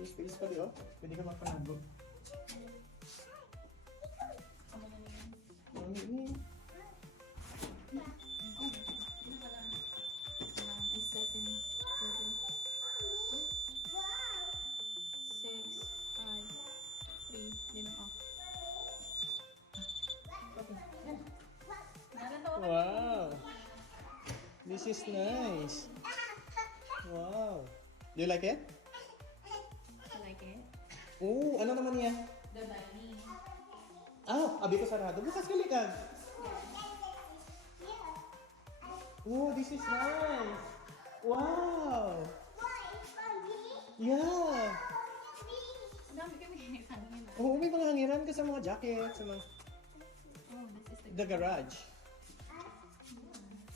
May space pa di oh. Pwede ka magpanago. Mami, ay, seven. Seven. Six. Five. Three. Din ang off. To. Wow. This is nice. Wow. Do you like it? Oo, ano naman yan? The bunny. Ah, abi ko sarado. Bukas ka likag. Oh, this is nice. Wow. Yeah. Dami kami kanina. Oo, may mga hangiran ka sa mga jacket, sa mga Oh, this is the... the garage.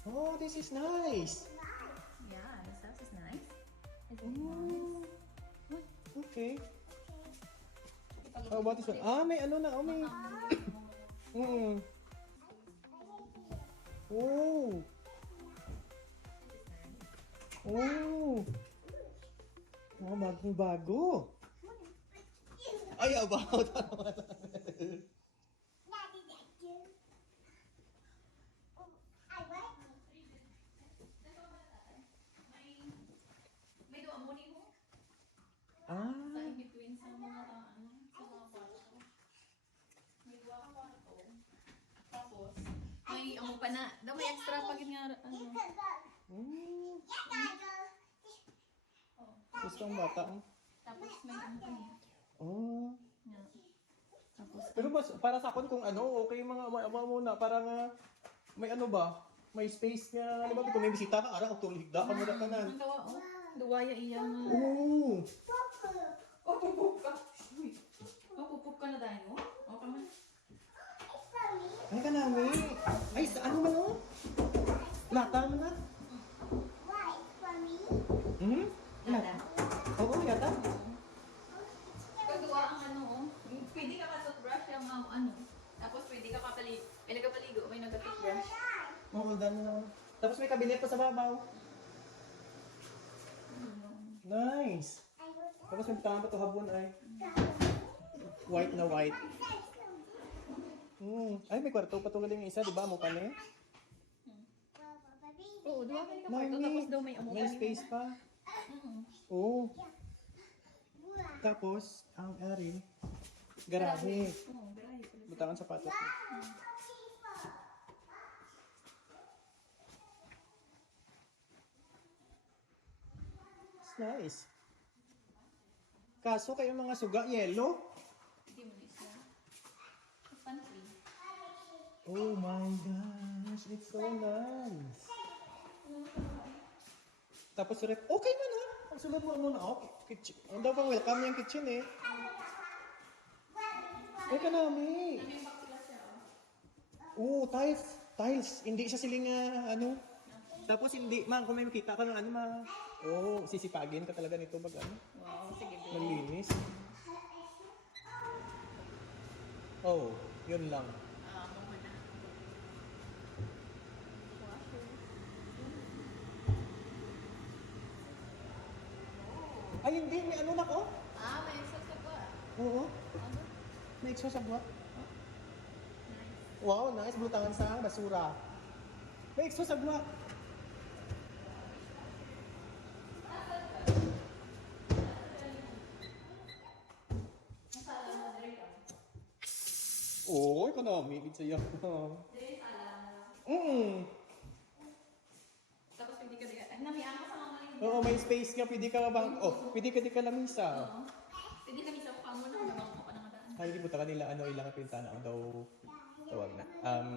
Oh, this is nice. Yeah, this house is nice. It's Oh, okay. About this one? Ah, may ano na, oh, may... Mm. Oh. Oh. Oh, bagong bago. Ay, about. Ah. Sa in between sa mga kwarto. May dua ka kwarto. Tapos, may amo pa na. Daw may extra pag nga ano. Mm. Oh. Gusto ang bata. Tapos may ano pa niya. Oh. Tapos, Pero mas, para sa akin kung ano, okay mga mga mga muna, para nga may ano ba, may space nga, ano ba, kung may bisita ka, ara, kung tulihigda ka muna ka na. ang gawa, oh. Duwaya iya nga. Oo. Oh, pupuk ka. Uy. Oh, pupuk ka na dahil mo. Oh, kama. Namin. Ay, sa ano man oh? Lata mo na? Hmm? Nada. Oo, yata. Pagduwa ang ano, oh. Pwede ka ka-toothbrush yung um, ano. Tapos pwede ka kapali, may nagapaligo, may nag-toothbrush. Oo, oh, dami na. Tapos may kabinet pa sa babaw. Nice. Tapos tangan pa to habon ay. White na white. Hmm. Ay, may kwarto pa to galing yung isa, di ba? Mo pa na eh. Oo, duwa ka ni kaparto. Tapos daw may amo may space pa. Mm. Oo. Tapos, ang ari, garahe. Oo, garahe. Butangan sapatos. It's nice. Kaso kayo mga suga, yellow. Hindi mo na isa. Sa pantry. Oh my gosh, it's so nice. Tapos rep, okay man ha. Ang sulat mo muna, oh, kitchen. Ang daw pang welcome yung kitchen eh. Ay ka nami. Ano oh. Oo, tiles. Tiles. Hindi siya siling ah, ano. Tapos hindi, man, kung may makita ka ng ano, ma. Oo, oh, sisipagin ka talaga nito pag ano. Wow, sige. Malinis. Oh, yun lang. Ah, mo na. Ay, hindi. May ano na ko? Ah, may sasagwa. Oo. Ano? May buhat. Nice. Wow, nice. Butangan sa basura. May exhaust sa buhat. Masala mo, dire ka. Oo, economy. It's a Dire sala. Mm. Tapos hindi ka diga. Ay, namiyan ka sa mga mga Oo, may space ka. Pwede ka bang... Oh, pwede ka di ka lamisa. Oo. Pwede kami sa pango na mga mga panangadaan. Ay, hindi buta kanila. Ano, ilang pintana. Ang daw... Tawag na. Um...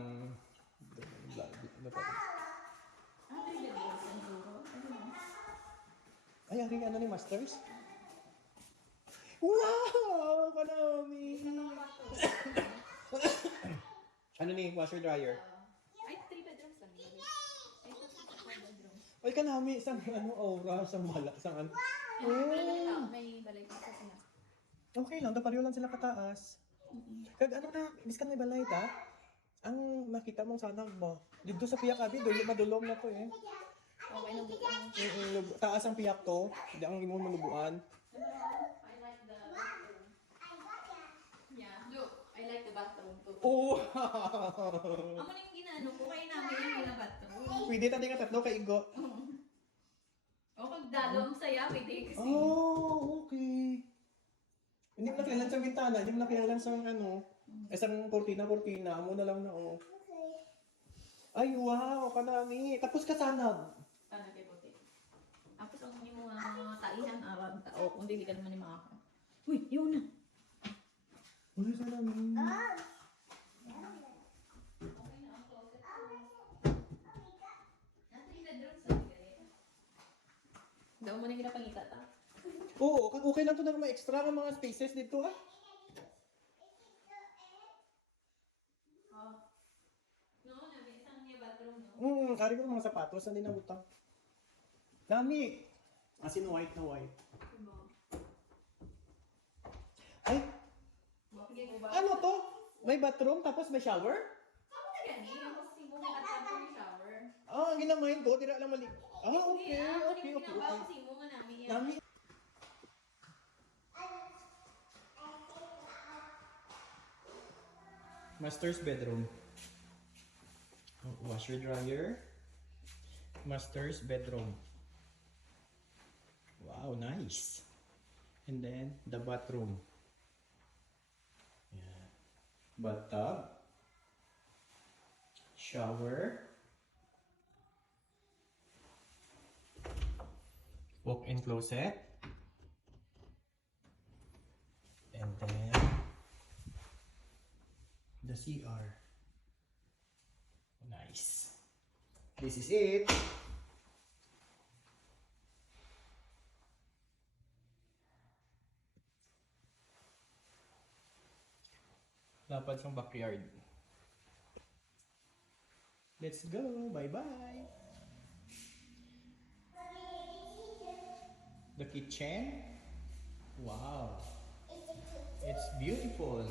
Blah, blah, blah. Ah, ba? Ano mo? Ay, ang ano ni Masters? Wow! Kanami! ano ni washer dryer? Ay, three bedrooms lang. babe. Ay, ito sa four bedrooms. Ay, kanami! Isang ano, aura, isang bala, isang ano. May balay lang. May balay pa sa siya. Okay lang, daw pareho lang sila kataas. Kag ano na, miskan may balay ta? Ang makita mong sana mo, dito sa piyak abi, dulo madulom na to eh. Okay, nabukan mo. Mm, mm, lub- taas ang piyak to, hindi ang imong malubuan. Like Oh! Amo na yung ginano ko, kaya namin yung ginabat to. Pwede tayo nga tatlo kay Igo. O kag dalo ang saya, pwede kasi. Oh, okay. Hindi mo na kailangan sa bintana, hindi mo na kailangan sa ano, isang kortina-kortina, amo na lang na oh. Ay, wow, kanami. Tapos kasanag. Ano kay puti. Tapos ang mga taihan, arang tao, kung dili ka naman ni mga ako. Uy, yun na. Uy, kanami. Okay na ang closet ko. Nasa yung bedroom sa tigay. Daw mo na ginapangita ta. Oo, okay lang to na may extra ng mga spaces dito ah. Oh. No, nabi isang niya bathroom no. Hmm, ari ko mga sapatos, hindi na butang. Dami. As in white na white. Diba? Ay, Bakit ko ba? Ano to? May bathroom tapos may shower? Kamu na gani? At yung shower. Ah, ang ginamayin ko, tira lang mali. Ah, okay, okay, okay, okay. Kasi mo nga namin yan. Dami. Master's bedroom. Oh, Washer dryer. Master's bedroom. Wow, nice. And then the bathroom. Bathtub. Shower. Walk-in closet. And then the CR. Nice. This is it. Lapad sa backyard. Let's go. Bye-bye. The kitchen. Wow. It's beautiful.